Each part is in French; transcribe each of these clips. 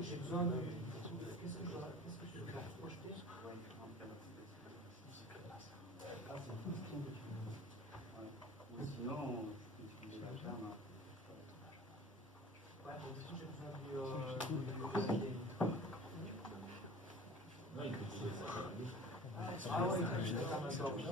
J'ai besoin de. Qu'est-ce que je dois projeter? Sinon, utiliser la charme. Ouais, donc si j'ai besoin du papier. Ah ouais, je vais faire ma sortie.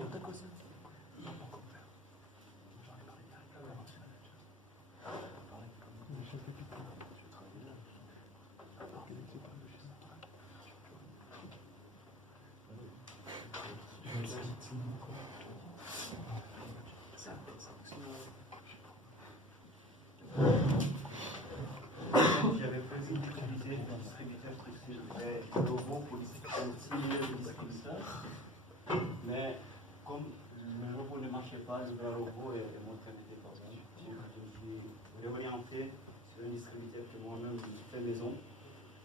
J'avais prévu d'utiliser le distributeur le robot pour simuler le distributeur, mais comme le robot ne marchait pas, le robot et le moteur n'étaient pas bons, je l'ai orienté sur un distributeur que moi-même j'ai fait maison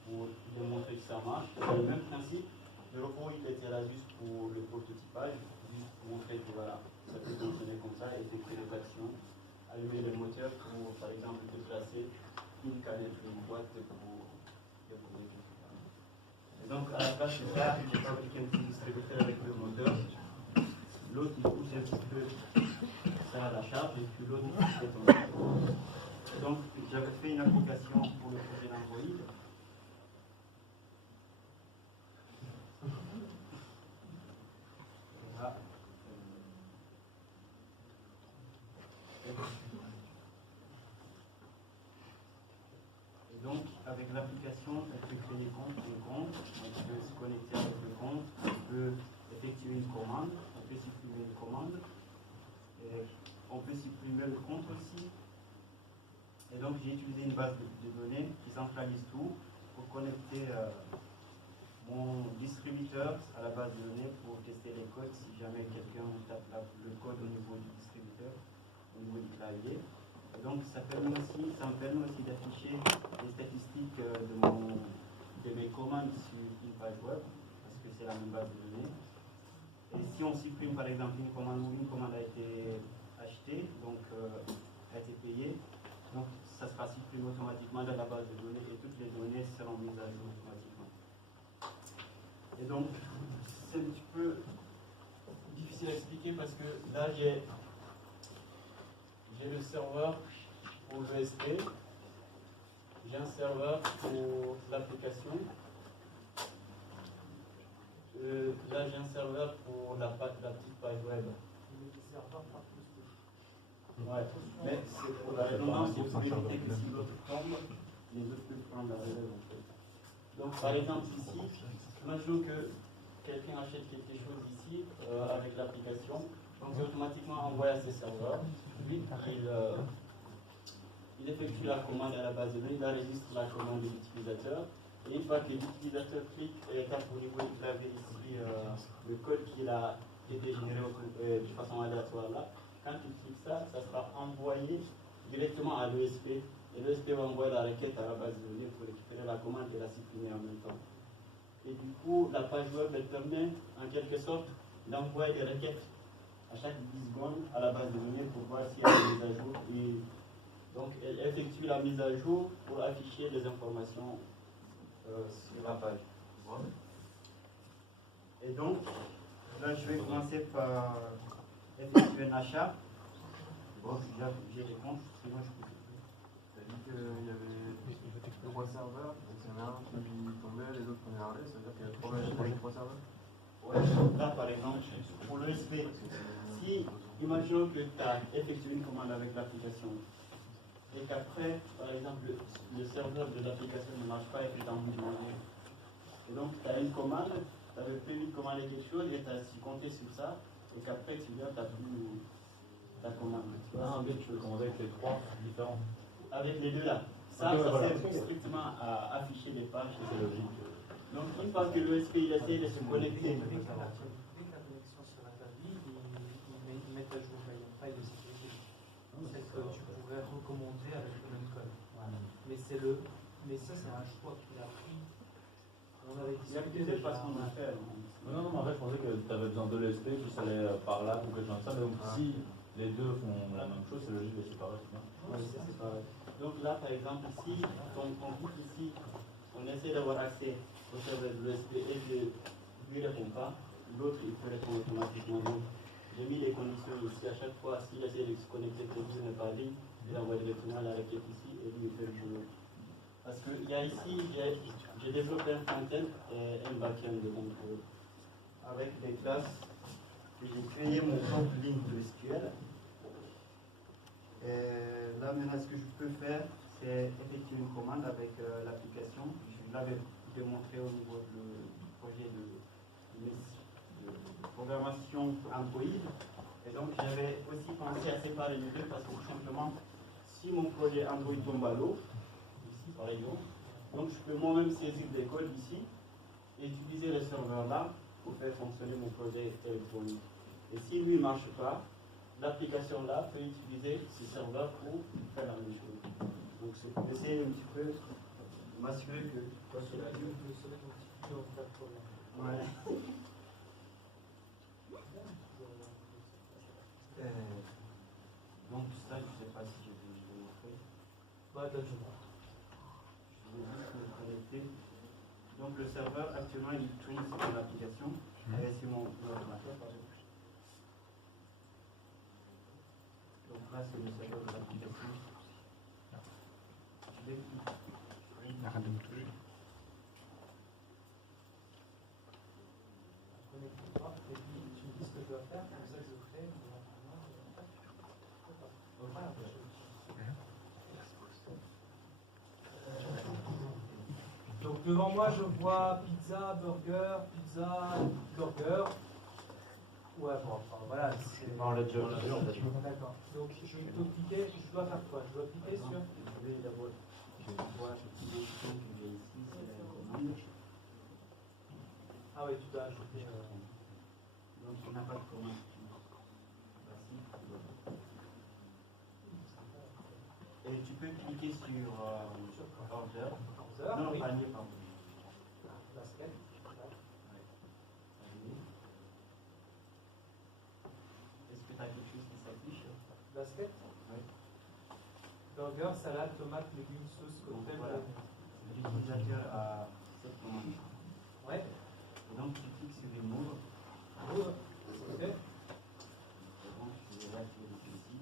pour lui montrer que ça marche. C'est le même principe. Le robot il était là juste pour le prototypage, juste pour montrer que voilà, ça peut fonctionner comme ça, et effectuer des actions, allumer le moteur pour par exemple déplacer une canette, une boîte pour découvrir. Et donc à la place de ça, j'ai fabriqué un petit distributeur avec le moteur. L'autre il pousse un petit peu ça à la charge et puis l'autre il fait tomber. Donc j'avais fait une application pour le projet d'Android. Voilà. Et donc, avec l'application, elle peut créer un compte, on peut se connecter avec le compte, on peut effectuer une commande, on peut supprimer une commande, et on peut supprimer le compte aussi. Et donc, j'ai utilisé une base de données qui centralise tout pour connecter mon distributeur à la base de données pour tester les codes si jamais quelqu'un tape le code au niveau du distributeur, au niveau du clavier. Et donc ça me permet aussi d'afficher les statistiques de mes commandes sur une page web, parce que c'est la même base de données. Et si on supprime par exemple une commande a été achetée, donc a été payée, donc ça sera supprimé automatiquement dans la base de données et toutes les données seront mises à jour automatiquement. Et donc, c'est un petit peu difficile à expliquer parce que là, j'ai le serveur pour l'ESP, j'ai un serveur pour l'application, là, j'ai un serveur pour la petite page web. Ouais, mais c'est pour la redondance, c'est pour éviter que si l'autre tombe, les autres peuvent prendre la relève en fait. Donc, par exemple, ici, imaginons que quelqu'un achète quelque chose ici avec l'application, donc c'est automatiquement envoyé à ce serveur. Lui, il effectue la commande à la base de données, il enregistre la commande de l'utilisateur, et une fois que l'utilisateur clique et tape au niveau du clavier ici le code qui a été généré de façon aléatoire là, quand il clique ça, ça sera envoyé directement à l'ESP, et l'ESP va envoyer la requête à la base de données pour récupérer la commande et la supprimer en même temps. Et du coup, la page web elle permet en quelque sorte d'envoyer des requêtes à chaque 10 secondes à la base de données pour voir s'il y a des mises à jour. Et donc, elle effectue la mise à jour pour afficher les informations sur la page. Et donc, là, je vais commencer par effectuer un achat. Bon, j'ai les comptes, sinon je peux. Tu as dit qu'il y avait 3 serveurs, donc il y en a un qui tombait, les autres prenaient l'arrêt, ça veut dire qu'il y a 3 serveurs? Ouais, là par exemple, pour l'ESP, si, imaginons que tu as effectué une commande avec l'application, et qu'après, par exemple, le serveur de l'application ne marche pas et que tu as envie de manger. Et donc, tu as une commande, tu avais prévu de commander quelque chose et tu as compté sur ça, et qu'après tu viens, tu n'as plus ta commande. En fait, tu peux commander avec les 3 différents. Avec les deux là. Ça, okay, ça voilà. sert strictement à afficher les pages. C'est logique. Donc, une fois que l'ESP essaie de se connecter, Dès que la connexion sera établie, ils mettent à jour une faille de sécurité. C'est que tu pourrais recommander avec le même code. Mais ça, c'est un choix qu'il a pris. On avait il y a plusieurs façons de faire. Non, mais en fait, je pensais que tu avais besoin de l'ESP qui s'allait par là ou quelque chose comme ça. Mais donc, si les deux font la même chose, c'est logique de séparer. Oui, c'est pareil. Donc là, par exemple, ici, ton but ici, on on essaie d'avoir accès au serveur de l'OSP et de lui répond pas, l'autre il peut répondre automatiquement. Donc j'ai mis les conditions ici à chaque fois, s'il essaie de se connecter, que vous n'est pas en ligne, il envoie directement la requête ici et lui il fait le boulot. Parce que il y a ici, j'ai développé un front-end et un back-end, donc avec des classes que j'ai créé mon propre ligne de SQL. Et là maintenant ce que je peux faire, c'est effectuer une commande avec l'application. Je l'avais démontré au niveau du projet de programmation Android. Et donc j'avais aussi pensé à séparer les deux parce que tout simplement, si mon projet Android tombe à l'eau, ici par exemple, donc je peux moi-même saisir des codes ici et utiliser le serveur là pour faire fonctionner mon projet électronique. Et si lui ne marche pas, l'application là peut utiliser ce serveur pour faire la même chose. Donc c'est pour essayer un petit peu de m'assurer que quoi qu'il arrive. Ouais. Donc ça, je ne sais pas si je vais vous montrer. Bah, là, je vois. Je vais juste me connecter. Donc le serveur actuellement il tourne sur mon application. C'est mon ordinateur par exemple. Donc là c'est le serveur de l'application. Je vais Arrête de me toucher. Connecte-toi, et puis tu me dis ce que je dois faire, comme ça je fais. Voilà. Donc devant moi je vois pizza, burger. Ouais, bon, enfin, voilà. On l'a déjà vu. D'accord. Donc je dois cliquer, je dois faire quoi? Je dois cliquer sur. Je vais d'abord voir ce petit bouton que j'ai ici, c'est la commande. Ah oui, tu dois ajouter. Donc on n'a pas de commande. Et tu peux cliquer sur order. Non, Oui. panier, pardon. Basket. Est-ce que tu as quelque chose qui s'affiche? Basket. Oui. Burger, salade, tomate, légumes, sauce, Donc cocktail. voilà. L'utilisateur a cette commande. Ouais. Et donc tu cliques sur remove. Ok. Et donc je vais l'activer ici.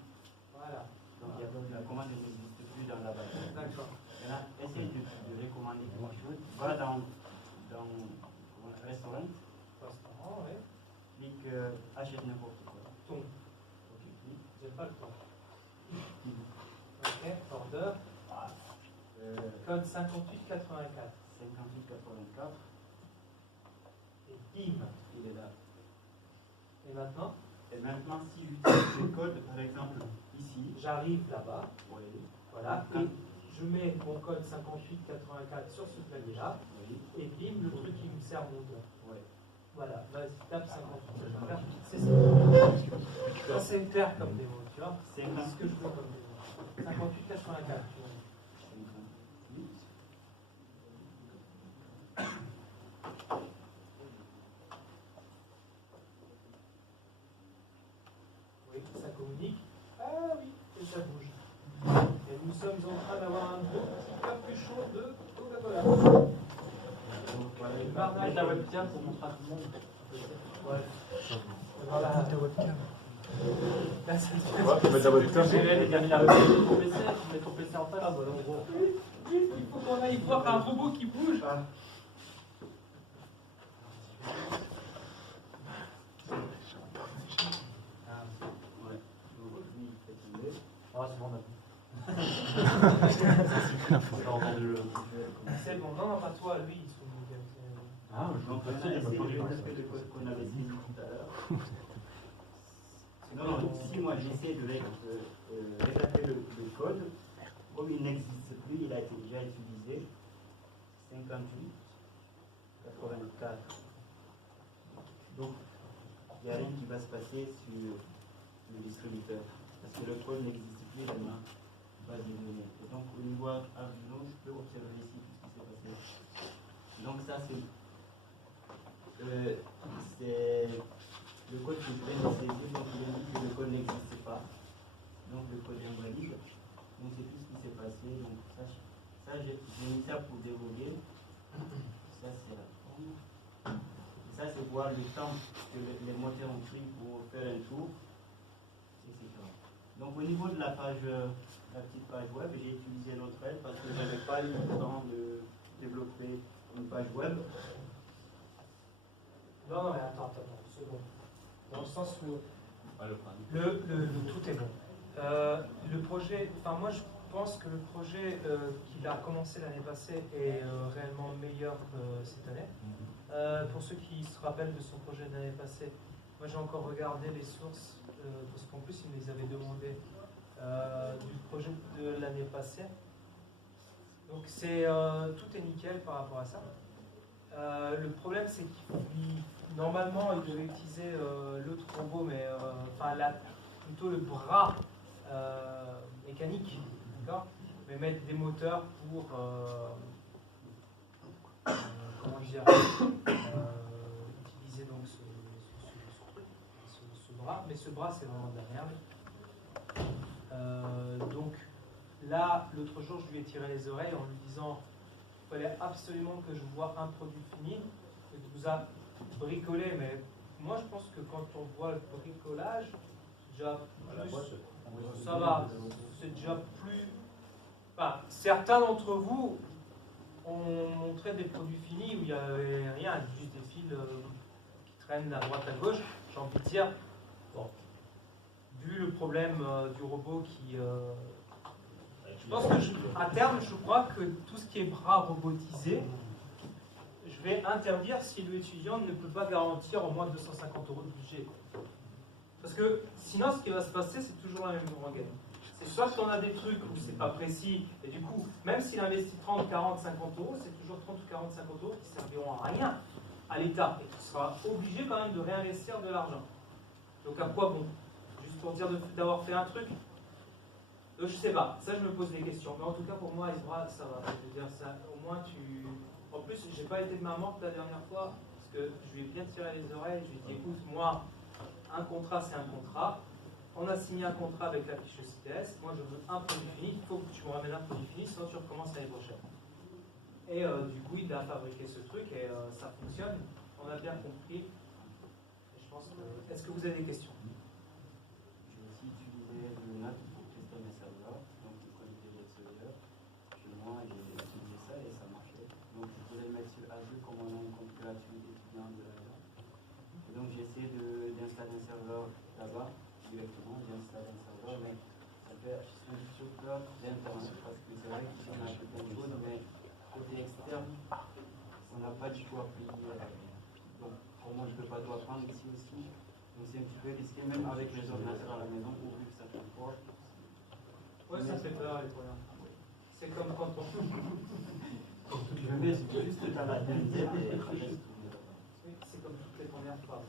Voilà. Donc la commande n'existe plus dans la base. D'accord. Maintenant, essaye de recommander quelque chose. Va dans restaurant, Restaurant, ouais. clique achète n'importe quoi. Ton. Ok, clique. J'aime pas le ton. Ok. Order. Code 5884. 5884. Et bim. Il est là. Et maintenant, Et maintenant, si j'utilise le code, par exemple, ici, j'arrive là-bas. oui, Voilà. Et je mets mon code 5884 sur ce clavier-là. oui, Et bim, le truc qui me sert mon doigt. oui. Voilà, vas-y, tape 5884. C'est ça. Ça, c'est clair comme démo, tu vois. C'est ce que je veux comme démo. 5884, tu vois. 58. Oui, ça communique. Ah oui, et ça bouge. Et nous sommes en train d'avoir un gros petit capuchon de Coca-Cola. Donc voilà, il Barnage. va mettre la webcam pour montrer à tout le monde. Ouais. Voilà. Ta webcam. Là, c'est Tu vois, tu mets ta webcam. Mets ton PC en face. Ah, voilà, bon. Il faut qu'on aille voir un robot qui bouge. Ouais. Donc, lui, il fait tomber. Ah, c'est bon, C'est bon, non, pas toi, lui, il se fout. Ah, Donc, on a essayé de respecter le code qu'on avait dit tout à l'heure. Non, si moi j'essaie de récapter le code, comme il n'existe plus, il a été déjà utilisé. 58, 84. Donc, il n'y a rien qui va se passer sur le distributeur. Parce que le code n'existe plus dans ma base de données. Et donc, au niveau Arduino, je peux observer ici tout ce qui s'est passé. Donc, ça, c'est le code que je viens de saisir. Donc, il indique que le code n'existe pas. Donc, le code est invalide. Donc, c'est tout ce qui s'est passé. Donc, ça j'ai mis ça pour déroger. Ça, c'est la forme. Et ça, c'est voir le temps que les moteurs ont pris pour faire un tour, etc. Donc, au niveau de la page, la petite page web, j'ai utilisé notre aide parce que je n'avais pas eu le temps de développer une page web. Non, mais attends, une seconde. Dans le sens où Ouais, le principe. le tout est bon. Le projet, enfin moi je pense que le projet qu'il a commencé l'année passée est réellement meilleur cette année. Pour ceux qui se rappellent de son projet de l'année passée, moi j'ai encore regardé les sources, parce qu'en plus il me les avait demandé du projet de l'année passée. Donc c'est tout est nickel par rapport à ça. Le problème c'est qu'il normalement il devait utiliser l'autre robot, mais enfin plutôt le bras mécanique, d'accord, mais mettre des moteurs pour comment dire, utiliser donc ce bras, mais ce bras c'est vraiment de la merde. Donc là, l'autre jour, je lui ai tiré les oreilles en lui disant qu'il fallait absolument que je voie un produit fini. Il vous a bricolé, mais moi je pense que quand on voit le bricolage, c'est déjà plus, ça va, c'est déjà plus. Enfin, certains d'entre vous ont montré des produits finis où il n'y avait rien, juste des fils qui traînent à droite à gauche. J'ai envie de dire, bon, vu le problème du robot qui. Je pense que à terme, je crois que tout ce qui est bras robotisé, je vais interdire si l'étudiant ne peut pas garantir au moins 250 € de budget. Parce que sinon, ce qui va se passer, c'est toujours la même rengaine. C'est soit qu'on a des trucs où c'est pas précis, et du coup, même s'il investit 30, 40, 50 €, c'est toujours 30 ou 40, 50 € qui serviront à rien à l'État, et qui sera obligé quand même de réinvestir de l'argent. Donc à quoi bon? Juste pour dire d'avoir fait un truc? Donc je sais pas, ça je me pose des questions. Mais en tout cas pour moi, Isbra, ça va. Je veux dire, ça, au moins tu. En plus, j'ai pas été de ma morte la dernière fois, parce que je lui ai bien tiré les oreilles. Je lui ai dit, écoute, moi, un contrat c'est un contrat. On a signé un contrat avec la fiche CTS. Moi je veux un produit fini. Il faut que tu me ramènes un produit fini, sinon tu recommences l'année prochaine. Et du coup, il a fabriqué ce truc et ça fonctionne. On a bien compris. Et je pense que. Est-ce que vous avez des questions? J'ai aussi utilisé le NAT pour tester mes serveurs, donc de connecter les serveurs. Chez moi, j'ai utilisé ça et ça marchait. Donc je voulais le mettre sur Azure comme on a une configuration étudiante de là-bas. Et donc j'ai essayé d'installer un serveur là-bas directement. J'ai installé un serveur, mais ça fait un petit peu peur d'Internet parce que c'est vrai qu'ici on a fait plein de choses, mais côté externe, on n'a pas du tout appris. Donc pour moi, je ne peux pas tout apprendre ici aussi. Donc c'est un petit peu risqué, même avec les ordinateurs à la maison, pourvu que ça fait fort. Ouais, ça fait peur les premières fois. C'est comme quand on. Je mets juste à la deuxième et après, Oui, c'est comme toutes les premières fois.